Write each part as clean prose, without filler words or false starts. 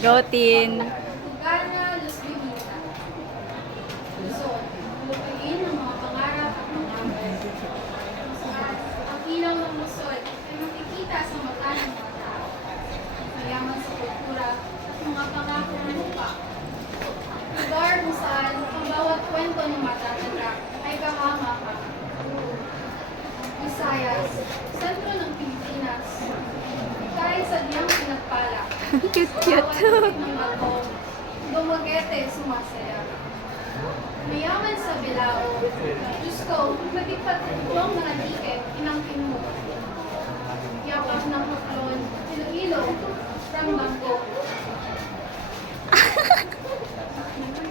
Go, Tin. Tugana, Los Bibita. Luzon, lupain ang mga pangarap at mga ambay. Ang ilaw ng Luzon ay makikita sa mata ng mga tao. Mayaman sa kultura at mga pangako ng lupa. Lugar kung saan ang bawat kwento ng matatanda ay kahanga-hanga. Visayas, sentro ng Pilipinas. Kahit sadyang pinagpala. Cute. Bawat ng bato, Dumaguete sumasaya. Mayaman sa Bilao. Diyos ko, nagpipatulong mga tiket, inangkin mo. Yapak ng Huklon, Iloilo, Rambanggo.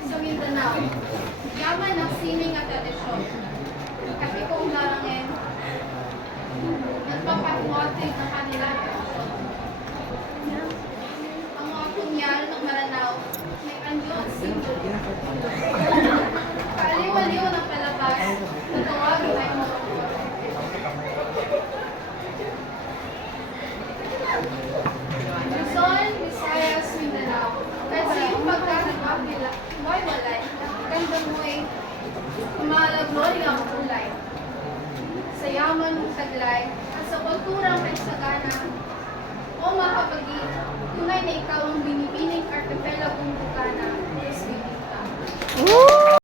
Sa Mindanao, yaman ng sining at tradisyon. At ikong larangin, nagpapahuwatig ng kanilang tradisyon. Ang mga punyal ng Maranao, may anyo at simbolo. Kaaliw-aliw ng palabas, na tawagin ay mo. Luzon, Visayas, Mindanao. Kahit sa iyong pagkakagwawalay, ganda mo ay kumalaglory ang kulay. Sa yaman mong taglay, at sa kulturang kaisagana, o makapagi, tunay na ikaw ang binibining archipelagong Bukana, Los Bibita. Woo!